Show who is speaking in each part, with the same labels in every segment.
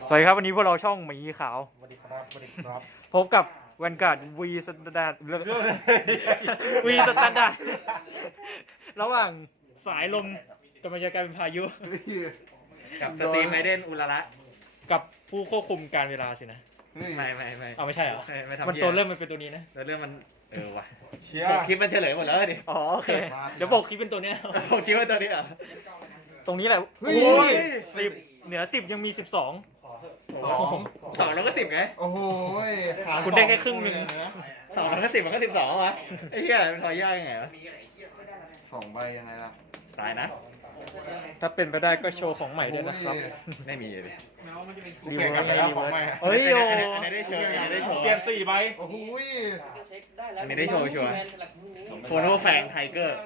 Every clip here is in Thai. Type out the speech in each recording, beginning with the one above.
Speaker 1: สวัสดีครับวันนี้พวกเราช่องหมีขาว
Speaker 2: สวัสดีครับสวัสดีครับ
Speaker 1: พบกับแวนการ์ดวีสแตนดาร์ดวีสแตนดาร์ดระหว่างสายลมกำลังจะกลายเป็นพายุ
Speaker 3: กับสตรีมไมเดนอุลาระ
Speaker 1: กับผู้ควบคุมการเวลาสินะ
Speaker 3: ไม่
Speaker 1: เอาไม่ใช่เหรอ
Speaker 3: ไม่ทำ
Speaker 1: มันตัวเริ่มมันเป็นตัวนี้นะ
Speaker 3: ตัวเรื่องมันว่ะ
Speaker 2: เชีย
Speaker 3: ปก
Speaker 2: ร์
Speaker 3: คลิปมันเฉลยหมดแล้วดิ
Speaker 1: อ๋อโอเคเดี๋ยวบอกคลิปเป็นตัวเนี้ย
Speaker 3: ผมคิดว่าตัวนี้อ่ะ
Speaker 1: ตรงนี้แหละ
Speaker 2: เฮ้ย
Speaker 1: โอ้ย10เหนือ10ยังมี12
Speaker 2: สอง
Speaker 3: สองแล้วก็สิบไง
Speaker 2: โอ้โห
Speaker 1: คุณได้แค่ครึ่งหนึ่ง
Speaker 3: สองแล้วก็สิบมันก็12วะไอ้เหี้ยมันทอยยากยังไงวะ
Speaker 2: 2 ใบยังไงล่ะ
Speaker 3: ตายนะ
Speaker 1: ถ้าเป็นไปได้ก็โชว์ของใหม่ด้วยนะครับ
Speaker 3: ไม่มีเลย
Speaker 2: กูเปลี่ยนกลับไปแล้วของใหม่
Speaker 1: เฮ้ยโอ้
Speaker 3: อันนี้ได้โชว์อันนี้ได้โชว์
Speaker 4: เปลี่ยน4ใบ
Speaker 2: โอ้โห
Speaker 3: อันนี้ได้โชว์ชัวร์โคโนแฟงไทเกอร์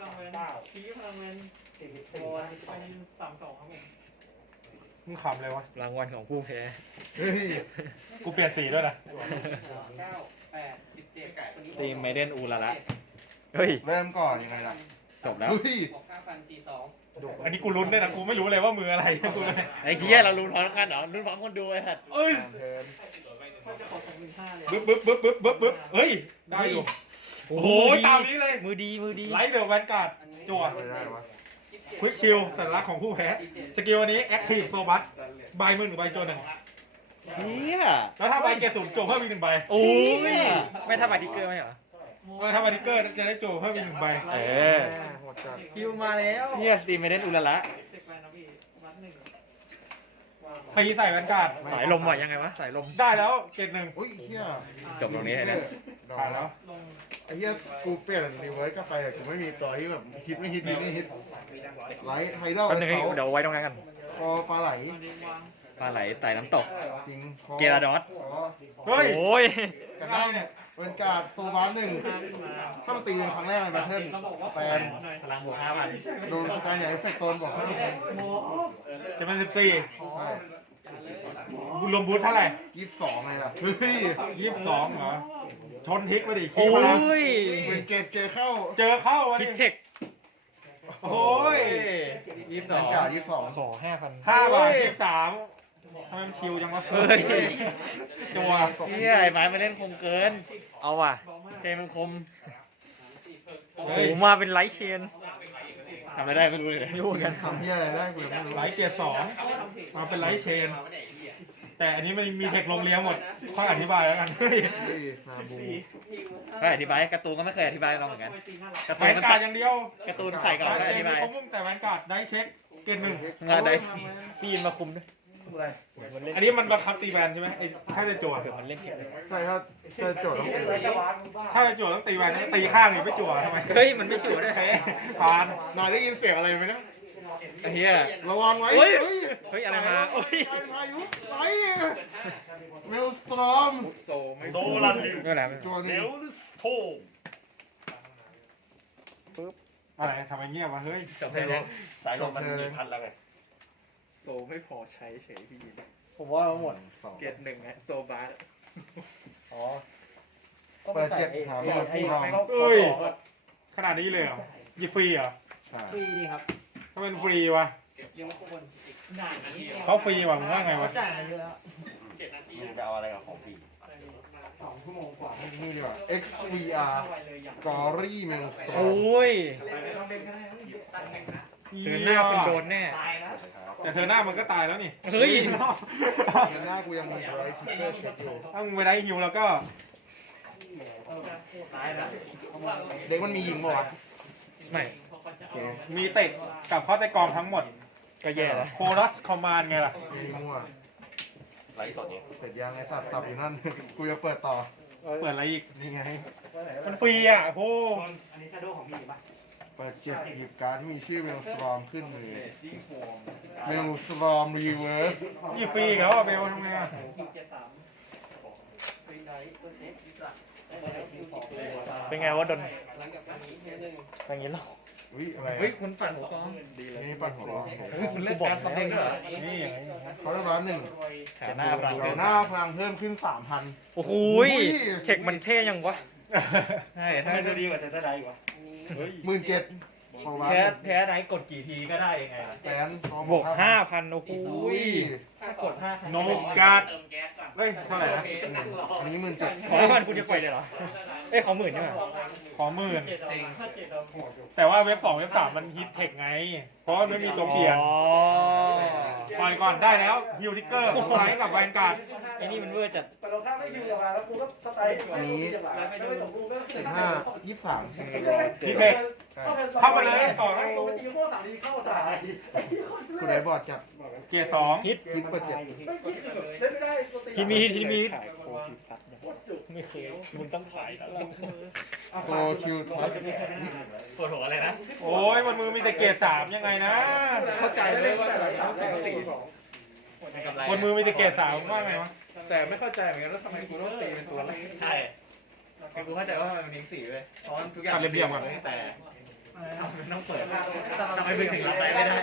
Speaker 4: มึงขำเลยวะ
Speaker 1: รางวัลของผู้แพ้
Speaker 2: เฮ้ย
Speaker 4: กูเปลี่ยนสีด้วยนะ
Speaker 1: สตรีมไมเดนอูลาระเฮ้ย
Speaker 2: เริ่มก่อนยังไงล่ะ
Speaker 3: จบแล้ว
Speaker 2: เฮ้ย
Speaker 4: อันนี้กูลุ้นด้วยนะ กูไม่รู้เลยว่ามืออะไรกูเลย
Speaker 3: ไอ้เหี้ยเราลุ้นพร้อมกันเหรอลุ้นพร้อมคนดูไอ้สัตว์
Speaker 4: เอ้ย
Speaker 2: เทิร์น
Speaker 4: บึ๊บเฮ้ย ได้อยู่ โอ้โห ตามนี้เลย
Speaker 1: มือดีมือดี
Speaker 4: ไลท์เดอะแวนการ์ดจั่ว
Speaker 2: ไม่ได้วะ
Speaker 4: ควิกชิลสัญลักษณ์ของผู้แพ้ สกิลอันนี้แอคทีฟโซบัสใบมือ1ใบโจนหนึ่ง
Speaker 3: เหี้ย
Speaker 4: แล้วถ้าใบเกรดศูนย์โจเพิ่มอีก1ใบ
Speaker 1: โอ้ยไม่ทำบัตรทิกเกอร์ไหมเหรอ
Speaker 4: ถ้ามาดิเกอร์จะได้โจเพิ่มอีก1ใบ
Speaker 1: เออ
Speaker 2: โหดจัด
Speaker 3: คิวมาแล้วเนี่ยสตรีมไมเดนอุลาระ
Speaker 4: พยีใส่แวนการ์ด
Speaker 1: สายลมว่ะยังไงวะสายลม
Speaker 4: ได้แล้วเกรด1
Speaker 2: อุ้ยเฮีย
Speaker 3: จบตรงนี้ให้นะ
Speaker 2: ผ่านแล้วไอ้เฮียกูเปลี่ยนรีเวิร์สกลับไปแต่กูไม่มีตัวที่แบบฮิตไม่ฮิตไลท์ไฮดอล
Speaker 1: แป๊บนึง
Speaker 2: เขา
Speaker 1: เดี๋ยวไว้ตรงนั้นกัน
Speaker 2: คอปลาไหล
Speaker 3: ปลาไหลไต่น้ำตก
Speaker 2: จริงคอ
Speaker 3: เกราดอส
Speaker 4: เฮ้ย
Speaker 1: โอ้ย
Speaker 2: กระด้างเป็นการ์ดโซบาส1ถ้ามันตีเป็นครั้งแรกในแบทเทิลแฟน
Speaker 3: พลังบวก5,000
Speaker 2: โดนการใหญ่เอฟเฟกต์โดนบอกให้ใช่
Speaker 4: จะเป็นบุญรวมบูธเท่าไหร่
Speaker 2: 22ไงล่ะเฮ้ย
Speaker 4: 22เหรอ ชนทิกไปดิ
Speaker 1: โอ้
Speaker 4: ขี้พลัง
Speaker 1: ย
Speaker 2: เป็นเกตเจอเข้า
Speaker 4: เจอเข้าวะ
Speaker 1: พิ
Speaker 4: นี่
Speaker 1: กเทค
Speaker 4: โอ้ย
Speaker 2: แฟนการ์ด22
Speaker 1: ขอ 5,000
Speaker 4: 5 บาท23ทำไมมันชิวจังวะ
Speaker 1: เฮ้ย
Speaker 4: จัว
Speaker 3: เฮียไอ้ไม้มาเล่นคมเกิน
Speaker 1: เอาว่ะ
Speaker 3: เพลงมันคม
Speaker 1: โอ้โหมาเป็นไลท์เชน
Speaker 3: ทำอะไรได้ไม่รู้เลย
Speaker 1: ไม่รู้เหมือนกัน
Speaker 2: ทำเพี้ยอะไรได้กูยังไม่รู้
Speaker 4: ไลท์เกียร์2มาเป็นไลท์เชน แต่อันนี้มันมีเทคลงเลี้ยงหมด ค่อยอธิบายแล้วกัน
Speaker 2: เฮ้ยนาบู
Speaker 3: ก็อธิบายการ์ตูนก็ไม่เคยอธิบายเราเหมือนกันการ์
Speaker 4: แว
Speaker 3: ตูน
Speaker 4: น
Speaker 3: มัน
Speaker 4: การ์ดอย่างเดียว
Speaker 3: การ์ตูนใส่ก่อนก็อธิบาย
Speaker 4: เขามุ่งแต่แวนการ์ดได้เช็คเกณฑ์หนึ่ง
Speaker 3: งานใด
Speaker 1: พี่ยินมาคุมด้วย
Speaker 4: อันนี้มันบังคับตีแวนใช่ไหมไอ้ถ้าจะโจทย์
Speaker 1: เผื่อมันเล่นเก็บเลย
Speaker 2: ใช่ถ้าเจอโจทย์ต้องตี
Speaker 4: ถ้าจะโจทย์ต้องตีแวนตีข้างหรือไม่จั่วทำไม
Speaker 1: เฮ้ยมันไม่จุด้วย
Speaker 4: แพ้ผ่าน
Speaker 2: นายได้ยินเสียงอะไรไหมนะ
Speaker 3: ไอ้เฮีย
Speaker 2: ระวังไว้
Speaker 1: เฮ้ยเฮ้ยอะไรมาโอ้ย
Speaker 2: พายุไอ้เมลสตรอม
Speaker 3: โซไม่
Speaker 4: โดรัน
Speaker 1: ไม่เป็นไร
Speaker 2: จวน
Speaker 4: โทอะไรทำไมเงียบวะเฮ้ย
Speaker 3: จบเพลงแล้ว
Speaker 2: สายลมมันมีพันแล้วไง
Speaker 3: โซไม่พอใช้เฉยพี่
Speaker 1: ผมว่าเราหมด
Speaker 3: เกตหนึ่งอะโซบาส
Speaker 1: อ๋อ
Speaker 2: เปิด7หาเมลสตรอม
Speaker 4: เอ้ยขนาดนี้เลยเหรอยี่ฟรีเหรอ
Speaker 1: ฟรีดีครับ
Speaker 4: ถ้าเป็นฟรีวะเขาฟรีวะมึงว่าไงวะ
Speaker 1: จ่ายมาเยอะแล้ว
Speaker 2: นี่ดีกว่า XVR Gory เมลสตรอ
Speaker 1: โอ
Speaker 2: ม้
Speaker 1: ยเธอหน้าคุณโดนแน่
Speaker 4: แต่เธอหน้ามันก็ตายแล้วนี่
Speaker 1: เฮ้ย
Speaker 2: หน้ากูยังมีไรทิเกอร์เช็คอยู่
Speaker 4: ถ้ามึงไปได้ฮิวแล้วก็
Speaker 2: เด็กมันมียิงป่าวะ
Speaker 1: ไม่
Speaker 2: โอเค
Speaker 4: มีเตะกับเข้าแต่กองทั้งหมด
Speaker 1: ก็แย่แล้ว
Speaker 4: โครัสคอมมานไงล่ะ
Speaker 2: มีมั่วไลฟ์สดเนี่ยเสร็จยังไงสับอยู่นั่น กูจะเปิดต่อ
Speaker 4: เปิดอะไรอีก
Speaker 2: นี่ไง
Speaker 4: มันฟรีอ่ะโอ้โห
Speaker 2: เปิดเก็บหยิบการ์ดที่มีชื่อเมลสตรอมขึ้นมือเมลสตรอมรีเวิร์ส
Speaker 4: ยี่ฟรีอีกแล้วอ่ะเบลทำไงอ่ะ
Speaker 1: เป็นไงวะดนอย่างนี้หรอ
Speaker 2: อุ้ยอะไร
Speaker 3: เฮ้ยคุณปั่นหัวกอง
Speaker 2: นี่ปั่นหัวเราะ
Speaker 3: เฮ้ยคุณเล่นการคอมเมนต์ด้วยเหรอ
Speaker 4: นี่อย่างนี้
Speaker 2: เขาได้ร้านหนึ่ง
Speaker 3: ขาหน้าพลัง
Speaker 2: เราหน้าพลังเพิ่มขึ้น 3,000
Speaker 1: โอ้โห
Speaker 2: อุ้ย
Speaker 1: เทคมันเท่ยังวะ
Speaker 3: ใช่ถ้าจะดีกว่าจะได้กว่า
Speaker 2: 17,000พอร้าน
Speaker 3: แพ้ไหนกดกี่ทีก็ได้ยังไง
Speaker 2: แสน
Speaker 1: บวก5,000โอ้โห
Speaker 2: อุ้ย
Speaker 3: ถ้ากด
Speaker 4: โนการ์ดเฮ้ยเท่าไหร่นะ
Speaker 2: อันนี้17,000
Speaker 1: ขอให้มันคุณจะปล่อยเลยเหรอเอ้ยของหมื่นใช่ไหม
Speaker 4: ขอ10,000แต่ว่าเว็บ2เว็บ3มันฮิตเทคไง เพราะไม่มีตัวเปลี่ยน
Speaker 1: อ๋อ
Speaker 4: ปล่อยก่อนได้แล้วฮิวทิกเกอร์ไลท์กับแวนการ์ด
Speaker 1: ไอ้นี่มันเวอร์จัด
Speaker 2: อันนี้15 23
Speaker 4: พีเพเข้ามาเลยต่อให้
Speaker 2: กูได้บอร์ดจัด
Speaker 4: เกียร์2
Speaker 1: ฮิต
Speaker 2: ฮิตเปิด7
Speaker 1: ฮิตมีฮิตฮิตมีฮิตไม่เคยมึงต้องถ่ายแล้ว
Speaker 2: โคคิวทัส
Speaker 3: ปวดหัวอะไรนะ
Speaker 4: โอ้ยมันมือมีแต่เกียร์3ยังไงนะ
Speaker 2: เข้าใจเลยว่า
Speaker 4: บนมือมีแต่เกียร์3ว่าไงวะ
Speaker 2: แต่ไม่เข้าใจเหมือนกันว่าทำไมกูต้องตีเป็นตัวอะไร
Speaker 3: ใช่คือกูเข้าใจว่ามันทิ้งสีเว้ยเพราะทุกอย่าง
Speaker 4: ตัดเรียบๆก่อน
Speaker 3: แต่มันต้องเปิดทำไมมึงถึงรับไปไม่ได้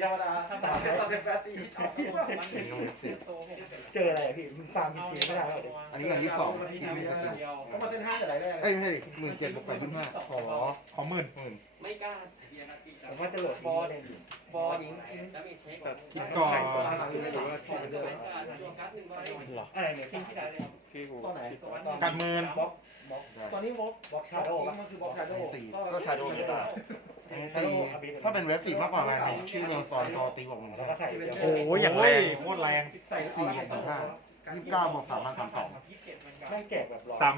Speaker 5: เจออะไรพี่มึงฟาร์มจริงๆไม่ได้หรอก
Speaker 2: อันนี้อย่างที่2ฮิตมีสกิล
Speaker 5: เขามาเต้นห้าแต่ไหนได้
Speaker 2: เอ้ยไม่ใช่17,000 บวก8 25ขอ
Speaker 4: 10,000
Speaker 3: ไม่กล้า
Speaker 5: ผมว่าจะโหลดบอเนี่ยบอยิง
Speaker 4: คิดก่อน
Speaker 5: อะไรเนี่ยทิ้งที่ไหนเลยตอนไหน
Speaker 4: กัดหมื่น
Speaker 5: ตอนนี้บล็อกชาโดว์มันคือบล็อกชาโดว์
Speaker 3: ก็ชาโดว์เลยตา
Speaker 2: อันนี้ตีถ้าเป็นเว็บ4มากกว่าอะไรชื่อเนลซอนตอตีบอกมึง
Speaker 5: แล้วก็ใส่
Speaker 1: โอ้ยอย่างแรง
Speaker 4: โคตรแรง
Speaker 5: ใส่
Speaker 2: 4 25 29 บวก 3 32
Speaker 5: ไม่แกะแบบ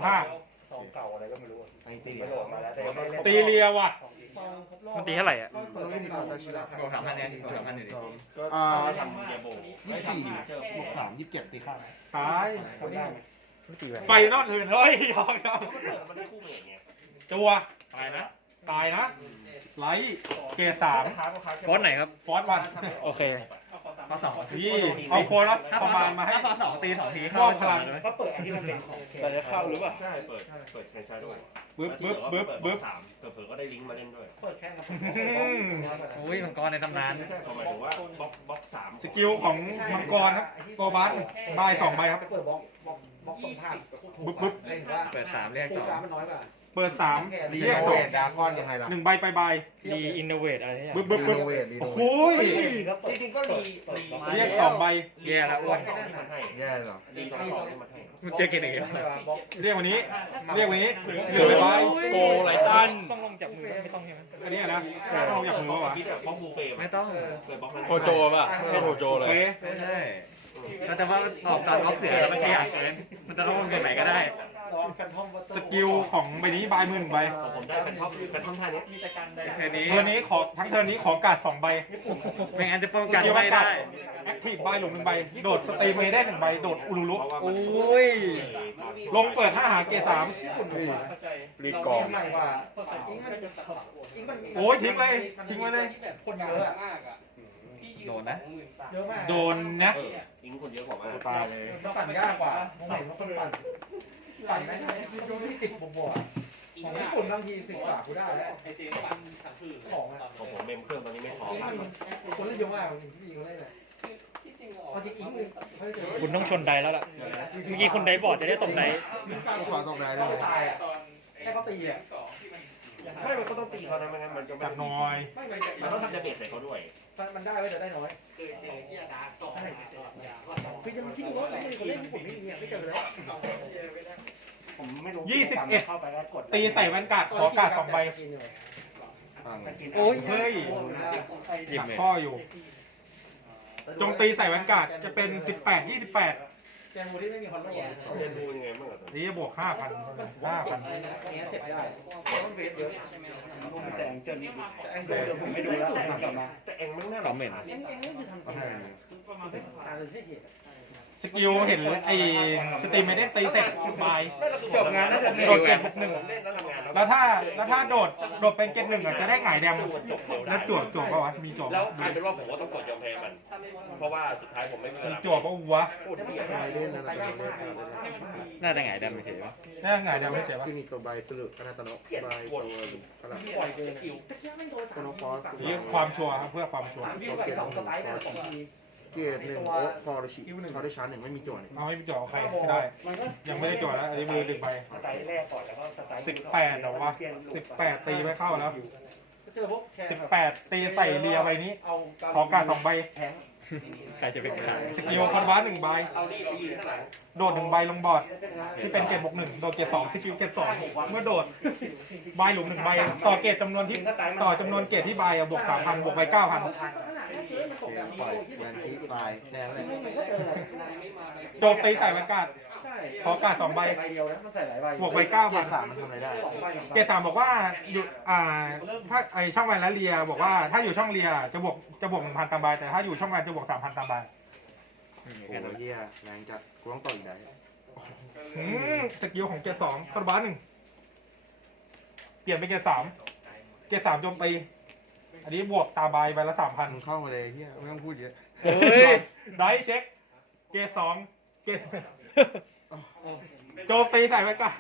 Speaker 4: 35
Speaker 5: ซองเก่าอะไรก็ไม่รู้
Speaker 2: อันนี้ตี
Speaker 5: ไปโหลดมาแล้วแต่ยังไม่ได้
Speaker 4: ตีเรียว่ะ
Speaker 1: มันตีเท่าไหร่อ่ะ
Speaker 2: มันไม่มีการได้ชื่อ
Speaker 3: โดน3,000เนี่ยโดน3,000อยู่ดิ
Speaker 2: ทำเดียโบ24 บวก 3 27 ตีข้าง
Speaker 4: ตาย
Speaker 5: คนได้
Speaker 1: ไม่ตีแหวน
Speaker 4: ไปนอกอื่นเฮ้ยยอกจัว
Speaker 3: ตายนะ
Speaker 4: ตายนะ ไลท์เกรด3
Speaker 1: ฟอนต์ไหนครับ
Speaker 4: ฟอสวัน
Speaker 1: โอเค
Speaker 3: ข้อสอง
Speaker 4: นี่เอาโคลัสประมาณมาให้
Speaker 3: ถ้าข้อสองตี2ที
Speaker 4: ม
Speaker 3: เข้า
Speaker 4: อบพลัง
Speaker 5: ก็เปิดอันที่มันเป็นของ
Speaker 6: แต่จะเข้าหรือเปล่าใช่เปิดแฟรนไชส์ด้วย
Speaker 4: บึ๊บบึ๊บบึ๊บบึ๊บ
Speaker 6: สามเผื่อๆก็ได้ลิงก์มาเล่นด้วย
Speaker 5: เปิดแค่กับ
Speaker 3: อุ้ยมังกรในตำนาน
Speaker 6: หมายถึงว่าบล็อกสาม
Speaker 4: สกิลของมังกรครับโซบัสบาย2ใบครับ
Speaker 5: เปิดบล็อกตรงข้าม
Speaker 4: บึ๊บบึ๊บ
Speaker 3: เปิด3เรียก
Speaker 5: โครงการมันน้อยกว่า
Speaker 4: เปิด3
Speaker 2: รี
Speaker 4: เรียก
Speaker 2: โนเวทดากอนยังไงล่ะ
Speaker 4: 2 1ใบไปใบ
Speaker 1: ดีอินโนเวทอะไรที่
Speaker 4: บึ๊บบึ๊บบึ๊บ
Speaker 2: รีโนเวท
Speaker 4: โอ้โห
Speaker 5: จริงๆก็รี
Speaker 4: เรียก2ใบ
Speaker 3: แย่ละอ้วน
Speaker 6: สองที่มันให้
Speaker 2: แย่เหรอ
Speaker 6: ลีสองที่มันให้
Speaker 3: มันเจอกี่หนึ่ง
Speaker 4: เรียกวันนี้ เรียกวันนี้เหลือไปใบ
Speaker 6: โกไลตัน
Speaker 1: ต้องลงจากมือไม่ต้องใช่ไหม
Speaker 4: อันนี้นะเอาอยากมือวะ
Speaker 6: คิดแบบบล็อกบูเฟ่
Speaker 3: ไม่ต้อง
Speaker 6: เปิดบล็อกนั้น
Speaker 7: โทโจป่ะให้โทโจเล
Speaker 4: โอย เค
Speaker 3: ไม่ใช่แต่ว่าออกตามบล็อกเสือแล้วไม่ขยันเกินมันจะเข้าวงตัวไหนก็ได้
Speaker 4: สกิลของใบนี้บายมือ1ใบ
Speaker 6: ผมได้เป็นท่ท่านี้
Speaker 3: แค่นี้
Speaker 4: เทิร์นนี้ขอทั้งเทิร์นนี้ขอการ์ด2ใบ
Speaker 3: ไม่งั้นจะป้อง
Speaker 4: ส
Speaker 3: กัน
Speaker 4: กิล
Speaker 3: ไม่ได้
Speaker 4: แอคทีฟใบหลุม1ใบโดดสเตย์เมย์ได้1ใบโดดอุลุลุ
Speaker 3: โอ้ย
Speaker 4: ลงเปิด5หาเกรด3
Speaker 7: รีกอง
Speaker 5: ใหม่กว่าอิงมัน
Speaker 4: โอ้ยทิ้งเลยทิ้งไว้เลย
Speaker 5: คนเยอะอะ
Speaker 3: โดนนะ
Speaker 5: เยอะมาก
Speaker 4: โดนนะ
Speaker 6: อิงคนเยอะกว่ามา
Speaker 2: ตายเลย
Speaker 5: ต้องปั่นยากกว่าผมเห็นว่าคนปั่นได้ช่วงที่10บวกๆของญี่ปุ่นบางที10กว่ากูได้แล้วของอ่ะ
Speaker 6: ของผมเมมเครื่องตอนนี้ไม่พอ
Speaker 5: อิงมันคนเล่นเยอะมากที่ยิงเล่นเลยเอาจริงอิงเขาจะเจอ
Speaker 1: คุณต้องชนไดแล้วล่ะ เมื่อกี้คุณไดบอร์ดจะได้ตกได
Speaker 2: กูขอตกได้เล
Speaker 5: เขา
Speaker 2: ย
Speaker 5: ตายอ่ะให้เขาตีอ่ะ
Speaker 6: ไม่มันก็ต้องตีเขานะไม่งั้นมันจะไม่
Speaker 4: จัดน้อย
Speaker 5: ไม่
Speaker 6: มันต้องทำจะเบรกใส่เขาด้วย
Speaker 5: มันได้ไว้แต่ได้น้อยคือยังคิดว่าเขาเล่นญี่ปุ่นไม่มีอ่ะไม่เจอเลยผมไม่รู้
Speaker 4: 21ตีใส่แว่นการ์ดขอการ์ด2ใบ
Speaker 3: โอ้ย
Speaker 4: เฮ้ยหนักข้ออยู่ จงตีใส่แว่นการ์ดจะเป็น18 28
Speaker 5: แกมูที่ไม่มีคอนโทรล
Speaker 6: เรียนรู้ยังไงบ้างอ่ะ
Speaker 4: นี่จะบวก 5,000 5,000
Speaker 5: อันนี้เจ็บไม่ได้ต้องเวทเยอะแต่งจนไอ้ดูผมไม่ดูแล้วกลับมา
Speaker 6: แต่เองไม่น่า
Speaker 3: 2 เมตร
Speaker 5: เอ็งนี่คือทำ
Speaker 2: เอาให้
Speaker 5: ตาเลยที่เห็น
Speaker 4: สกิลเห็นไอ้สตรีมไม่ได้ตีเสร็จบาย
Speaker 5: จบงานแล้วผม
Speaker 4: โดดเกตบวก
Speaker 6: เล่นแล้วทำงาน
Speaker 4: 1แล้วถ้าโดดเป็นเกต1อ่ะจะได้หงายแดมแล้วจวบปะวะมีจวบ
Speaker 6: แล้วกลายเป็นว่าผมก็ต้องกดยอมแพ้มัน เพราะว่าสุดท้ายผมไม่มีเว
Speaker 4: มัน
Speaker 6: ลา
Speaker 4: จวบปะวะ
Speaker 6: พูดที่
Speaker 2: ไม่เล่นนะ
Speaker 3: น่าจะหงายดำไปเฉย
Speaker 4: ได้หงายแดมไม่เจ็บปะ
Speaker 2: ที่มีตัวใบตลุคณะตโนใบตัวอะไร
Speaker 5: ปล่อยเกินคิว
Speaker 2: โคโนฟอส
Speaker 4: นี่ความชัวร์ครับเพื่อความชัวร์
Speaker 2: ตัวเกต1 2 เกต1โอ๊คอร์ชิเขาได้ชาร์จ1ไม่มีจวน
Speaker 4: เอาไม่จวบใครไม่ได้ ยังไม่ได้จวบแล้วอันนี้มือ1ใบ
Speaker 5: สไตล์แรกก่อนแล้วก็สไตล์
Speaker 4: 18เหรอวะ18ตีไม่เข้าแล้ว
Speaker 5: เจอพวกแค่
Speaker 4: 18ตีใส่เรียใบนี้
Speaker 5: เอา
Speaker 4: ขอการ์ด2ใบ
Speaker 5: แทง
Speaker 3: ใครจะเป็นขาย
Speaker 4: สกิลคอนวาร์1ใบโดด1ใบลงบอร์ดที่เป็นเกรด+1โดดเกรด2สกิลเกรด2เมื่อโดดใบหลุม1ใบต่อเกรดจำนวนที่ต่อจำนวนเกรดที่ใบบวก 3,000 บวกไป 9,000
Speaker 2: ปล่อยแวนที่ตายแทนเลย
Speaker 4: โจมตีใส่บรรกาศขอการ์ด2ใบ
Speaker 5: เดียวนะมันใส่หลายใบบ
Speaker 2: ว
Speaker 4: วกไป
Speaker 2: เกรด
Speaker 4: 9,000
Speaker 2: 3มันทำอะไรได้
Speaker 4: เกรด3บอกว่าอยู่ถ้าไอช่องแวนและเรียบอกว่าถ้าอยู่ช่องเรียจะบวก 1,000 ตามใบแต่ถ้าอยู่ช่องแวนจะบวก 3,000 ตามใบ
Speaker 2: โอ้โหเฮียแรงจัดกูต้องต่ออีกได้
Speaker 4: สกิลของเกรด2คอนวาร์1เปลี่ยนเป็นเกรด3เกรด3โจมตีอันนี้บวกตามใบใบละ 3,000
Speaker 2: มึงเข้ามาเลยเฮียไม่ต้องพูดเยอะ
Speaker 4: เฮ้ยได้เช็คเกรด2เกรดโจมตีใส่บรรกาศ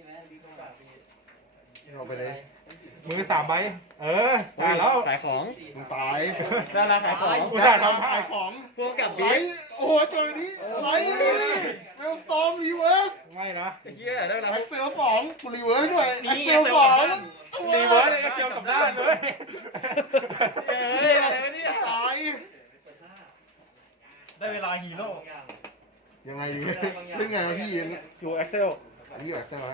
Speaker 2: เอาไปเลย
Speaker 4: มือ3ใบได้แล้ว
Speaker 3: ขายของ
Speaker 2: มึงตาย
Speaker 3: ได้แล้วขายของ
Speaker 4: อุตส่าห์ทำให้
Speaker 2: ขายของ
Speaker 3: พวกกับ
Speaker 2: ไล
Speaker 3: บิ๊ก
Speaker 2: ท์โอ้โหเจอนี้ไลท์เวลตอมรีเวิร์ส
Speaker 4: ไม่นะ
Speaker 3: เฮียได้แล้ว
Speaker 2: แอ็กเซล2กูรีเวิร์สด้วย
Speaker 3: นี่
Speaker 2: แอ็กเซล
Speaker 3: Excel
Speaker 2: 2
Speaker 4: รีเวิร์สเลยก็เกี่ยวกับด้านเลย
Speaker 3: เฮ้ยอะไรวะเนี่ย
Speaker 2: ตาย
Speaker 1: ได้เวลาฮีโร่
Speaker 2: ยังไงดีเรื่องไงวะพี่
Speaker 4: อยู่ Excel
Speaker 2: อันนี้อยู่แอ็กเซลนะ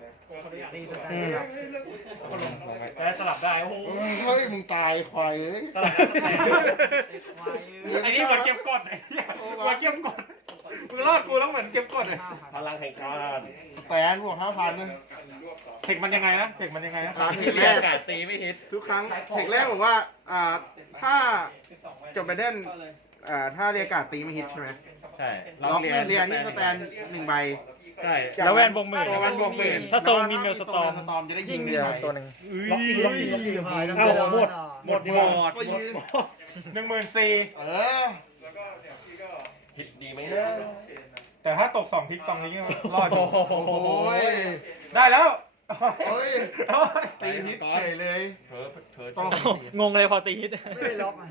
Speaker 1: จะได้สลับได้โอ้โห
Speaker 2: เฮ้ยมึงตายควายเอ้ย
Speaker 1: สลับได้สแตนไอ้นี่เหมือนเก็บกดไอ้เหี้ยเหมือนเก็บกดมึงรอดกูแล้วเหมือนเก็บกดเลย
Speaker 6: พลังแห่งการ
Speaker 2: สแตนบวก 5,000นะ
Speaker 4: เทคมันยังไงนะเทคมันยังไงนะ
Speaker 2: เท
Speaker 3: ที่
Speaker 2: ค
Speaker 3: เรี
Speaker 2: แร
Speaker 3: ย
Speaker 2: ก
Speaker 3: กาดตีไม่ฮิต
Speaker 2: ทุกครั้งเทคแรกบอกว่าถ้าจบไปเด่นถ้าเรียกาดตีไม่ฮิตใช่ไหม
Speaker 3: ใช่
Speaker 2: ล็อกเรียนนี่สแตน1ใบ
Speaker 3: ใช่
Speaker 1: แล้วแวนบวกหมื่น
Speaker 2: ตัวแวนบวกหมื่น
Speaker 1: ถ้าโซนมีเมลสตอร์ม
Speaker 2: สตอมจะได้ยิง
Speaker 1: เดียว
Speaker 2: ใบ
Speaker 1: ตัวหนึ่ง
Speaker 4: เอาหมด
Speaker 3: หมด
Speaker 2: ก็ยืน
Speaker 4: 14,000
Speaker 2: เออ
Speaker 6: ฮิตดีไหมนะ
Speaker 4: แต่ถ้าตก2ทิกตรงนี้รอดอยู่
Speaker 2: โอ้ย
Speaker 4: ได้แล้ว
Speaker 2: เฮ้ยตีฮิตเฉยเลย
Speaker 6: เธอ
Speaker 2: ต้อง
Speaker 1: เอ้างงเลยพอตีฮิต
Speaker 5: ไม่ได้ล็อกอ่ะ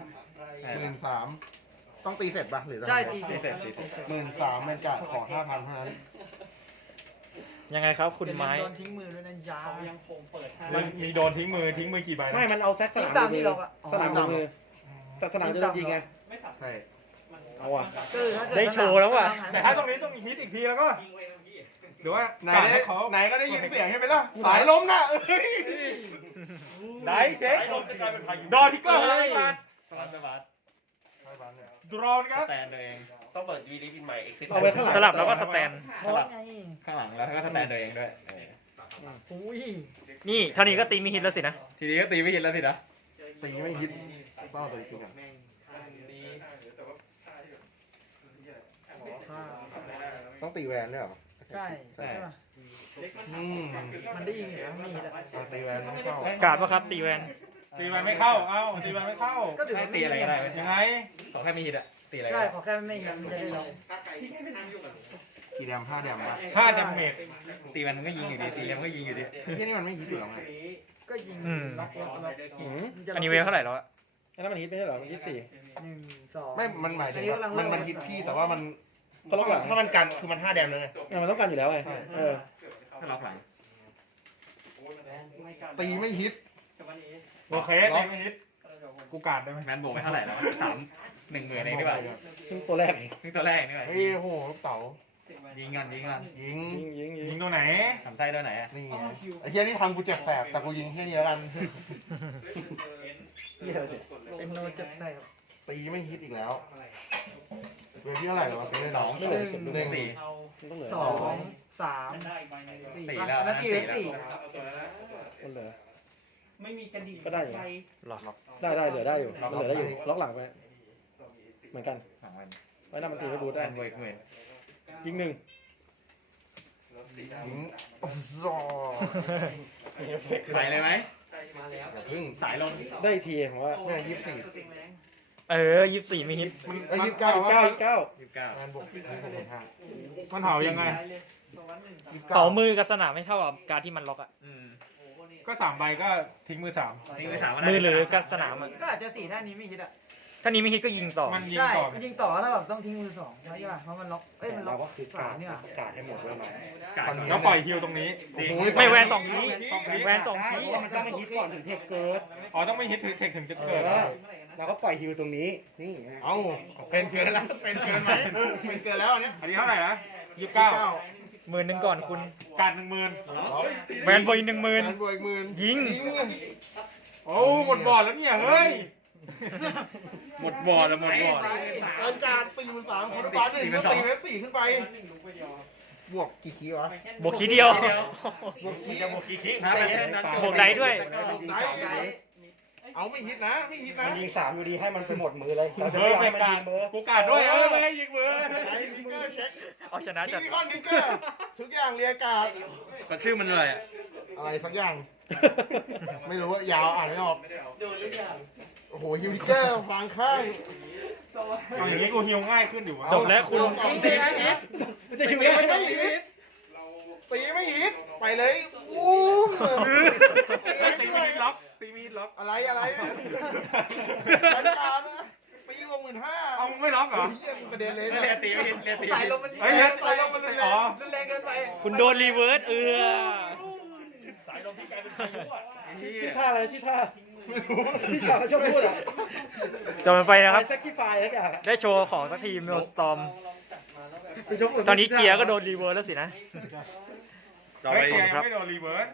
Speaker 2: 13,000ต้องตีเสร็จปะหรือ
Speaker 5: ใช่ตี
Speaker 3: ตีเสร็จตีเสร็จ
Speaker 2: 13,000เป็นการขอ 5,000เท่านั้น
Speaker 1: ยังไงครับคุณไม้
Speaker 5: โดนทิ้งมือด้วยนะยาวยังคงเปิด
Speaker 4: มันมีโดนทิ้งมือกี่ใบ
Speaker 8: ไม่ มันเอาแซกส
Speaker 5: ทิ้ง
Speaker 8: นาม
Speaker 5: ตามที่ล็อกอ่ะ
Speaker 8: สนามมือ แต่สนามจะโดนยิงไง
Speaker 2: ใช่
Speaker 8: เอาอ่ะ
Speaker 1: ได้โชว์แล้วว่ะ
Speaker 4: แต่ถ้าตรงนี้ต้องฮิตอีกทีแล้วก็หรือว่า
Speaker 2: ไหน
Speaker 4: การ
Speaker 2: ได้
Speaker 4: ให้เขา
Speaker 2: ไหนก็ได้ยินเสียงใช่ไหมล่ะสายล้มน่ะเอ้ย
Speaker 4: ได้เช็ค
Speaker 6: ลมจะกลายเป็นพายุ
Speaker 4: ดอทิกเกอร์ให้มา
Speaker 3: รัตบัส
Speaker 4: ดรอนครับ
Speaker 3: สแตนตัวเอง
Speaker 6: ต้องเปิดวีดีพินใหม่ exit
Speaker 8: เอาไว้ข้างหลัง
Speaker 1: สลับแล้วก็สแตน
Speaker 5: เพราะไง
Speaker 3: ข้างหลังแล้วก็สแตนตัวเองด้วย
Speaker 5: อุ้ย
Speaker 1: นี่เท่านี้ก็ตีมีฮิตแล้วสินะ
Speaker 3: ทีนี้ก็ตีไม่ฮิตแล้วสินะ
Speaker 2: ตีไม่ฮิตต้องเอาตัวจริงกันต้องตีแวนด้วยเหรอ
Speaker 5: ใช่ใช่ป่ะ มันได้ยินเหรอมีแต่
Speaker 2: ตีแวนไม่เข้า
Speaker 1: การ์ดปะครับตีแวน
Speaker 4: ตีมันไม่เข้าเอ้าตีมันไม่เข้า
Speaker 5: ก็ถือ
Speaker 3: ให้
Speaker 5: ว่า
Speaker 3: ตีอะไรก็ได้ไหม
Speaker 4: ยังไง
Speaker 3: ขอแค่มีฮิตอะตีอะไรก็
Speaker 5: ใช่
Speaker 3: ได้
Speaker 5: ขอแค่ไม่ยิงมันจะได้ล็อก
Speaker 2: กี่แดม5แดมวะ
Speaker 4: 5 ดาเมจ
Speaker 3: ตีมันก็ยิงอยู่ดีตีมันก็ยิงอยู่ดี
Speaker 2: ที่นี่มันไม่ฮิตอยู่แล้วไง
Speaker 5: ก็ยิงล็อก
Speaker 1: อันนี้เวลเท่าไหร่แล้วอะ
Speaker 8: อันนั้นมันฮิตไม่ใช่เหรอ มัน24
Speaker 5: 1 2
Speaker 2: ไม่มันหมายถึงแบบมันฮิตพี่แต่ว่ามัน
Speaker 8: ก็ล็อกหลัง
Speaker 2: ถ้ามันกันคือมัน5แดมเลยไง
Speaker 8: มันต้องการอยู่แล้วไง
Speaker 2: ใช่
Speaker 3: ถ้าล็อกหลัง
Speaker 2: ตีไม่ฮิต
Speaker 4: โอเคตีไม่ฮิตกูการ์ดได้ไหม
Speaker 3: แมนบวกไปเท่าไหร่แล้ว10,000เองดีกว่า
Speaker 8: ซึ่งตัวแรก
Speaker 3: นี่ตัวแรกนี่ว่า
Speaker 2: เฮ้ยโหลูกเต๋า
Speaker 3: ยิงกัน
Speaker 2: ยิง
Speaker 4: ยิงตัวไหน
Speaker 3: ทำไส้ตัวไหนอะ
Speaker 2: นี่ไงไอ้เฮียนี่ทำกูเจ็บแสบแต่กูยิงแค่นี้แล้วกัน
Speaker 5: เป็นโนจับใส่ครับ
Speaker 2: ตีไม่ฮิตอีกแล้วเวลที่เท่าไหร่วะตีได้
Speaker 3: สอง
Speaker 2: หนึ่ง
Speaker 3: สี่
Speaker 8: ต้องเหลือ
Speaker 5: 2 3
Speaker 3: สี่
Speaker 5: 4
Speaker 3: แล้ว
Speaker 5: อันนั้นตีเวฟ4
Speaker 8: มันเหลือ
Speaker 5: ไม่มีกระดิ่ง
Speaker 8: ก็ได้อยู่
Speaker 1: หรอ
Speaker 8: ได้เหลือได้อยู่มันเหลือได้อยู่ ล็อกหลังไปเหมือนกัน
Speaker 3: สองวัน
Speaker 8: ไว้หน้ามันตีไม่บูท
Speaker 3: แม
Speaker 8: ได้
Speaker 3: นบวกอีกหมื่น
Speaker 8: ยิงหนึ่ง
Speaker 2: ยิงโอ้โห
Speaker 3: ใส่เลยไหม
Speaker 2: อย่าพึ่ง
Speaker 3: สายลม
Speaker 8: ได้อีกทีผมว่า
Speaker 2: เนี่ย24
Speaker 1: 24มีฮิต
Speaker 2: ไอ้ย29วะ
Speaker 3: 29
Speaker 2: งานบวก5
Speaker 4: มันเผายังไง
Speaker 1: เป่ามือกับสนามไม่เท่ากับการที่มันล็อกอะ
Speaker 4: ก็3ใบก็ทิ้งมือ3
Speaker 3: นี่ไปถามว่า
Speaker 1: มือหรือกับสนามอะ
Speaker 5: ก็อาจจะ4ถ้านี้ไม่ฮิตอ่ะ
Speaker 1: ถ้านี้ไม่ฮิตก็ยิงต่อ
Speaker 4: มันยิง
Speaker 5: ใช่
Speaker 4: ต่อ
Speaker 5: มันยิงต่อถ้าแบบต้องทิ้งมือ2ใช่ป่ะเพราะมันล็อกเอ้ยมันล็อก
Speaker 8: เราก็คือการ
Speaker 5: 3เนี่ย
Speaker 8: การให้หมดเลยนะ
Speaker 3: กาด
Speaker 4: แล้วปล่อยฮิวตรงนี้
Speaker 2: โอ้โห
Speaker 1: ไม่แวน2ทีแวน2ที
Speaker 8: มันต้องไม่ฮิตก่อนถึงเทคเกิด
Speaker 4: อ๋อต้องไม่ฮิตถึงเทคถึงจะเกิด
Speaker 8: เ
Speaker 5: เราก็ปล่อยฮิวตรงนี้นี่
Speaker 2: เอาเป็นเกินแล้วเป็นเกินไหมเป็นเกินแล้วอันเนี้ย
Speaker 4: อันนี้เท่าไหร่นะ29
Speaker 1: 10,000ก่อนคุณ
Speaker 4: การ 10,000
Speaker 1: แวนบอย10,000
Speaker 2: แมนบวก10,000
Speaker 1: ยิง
Speaker 4: โอ้หมดบอร์ดแล้วเนี่ยเฮ้ย
Speaker 3: หมดบอร์ดแล้วหมดบอร์ด
Speaker 2: การการ43คนบาส1ก็ตีเวฟ4ขึ้นไปบวกกี่คีวะ
Speaker 1: บวกคีย์เดียว
Speaker 2: บวกคี
Speaker 1: บวกไดด้วย
Speaker 2: เอาไม่ฮิตนะไม่ฮิตนะ
Speaker 5: ยิง3อยู่ดีให้มันไปหมดมือเลย
Speaker 4: เบอร์เป็นการกูการด้วยไม่ให้ยิงมือ
Speaker 2: ไอ้นิกเกอร์เช็ค
Speaker 1: เอาชนะ
Speaker 2: คิ
Speaker 1: จัด
Speaker 2: นิคอนนิกเกอร์ทุกอย่างเรียกการ์ด
Speaker 3: ก็ชื่อมันเลยอ่ะ
Speaker 2: อะไรสักอย่าง ไม่รู้ว่ายาวอ่านไม่ออกโอ้โหฮิวนิกเกอร์ฟังข้าง
Speaker 4: เอาอย่างนี้กูฮิวง่ายขึ้นอยู่วะ
Speaker 1: จบแล้วคุณ
Speaker 2: ตีไม่ฮิต
Speaker 5: จะฮิว
Speaker 2: ตี
Speaker 5: ไม่
Speaker 2: ไม่
Speaker 5: ได้
Speaker 2: ฮิตตีไม่ฮิตไปเลยอู้
Speaker 4: ตีมีดล็อกตีมีดล็อก
Speaker 2: อะไรอะไรการการตีวง15,000
Speaker 4: เอาไม่ล็อกเหรอ
Speaker 2: เฮียกระเด็นเลย
Speaker 3: เรียตีไม่เห็นเรียตี
Speaker 5: สายลมมัน
Speaker 4: เฮ้ย
Speaker 2: ใส่ลงมันเลย
Speaker 4: อ๋อ
Speaker 5: รุนแรงเกินไป
Speaker 1: คุณโดนรีเวิร์ส
Speaker 5: ชื่อท่าอะไรชื่อท่าที่ชอบชอบพูดอ่ะ
Speaker 1: จบไปนะครับ
Speaker 5: แซคกี้ไฟแล้วกัน
Speaker 1: ได้โชว์ของสักทีมโนสตอม ตอนนี้เกียร์ก็โดนรีเวิร์สแล้วสินะ
Speaker 3: ต่อ
Speaker 4: เฮ้
Speaker 3: ไป
Speaker 4: ยยังไม่โดนรีเวิร์ส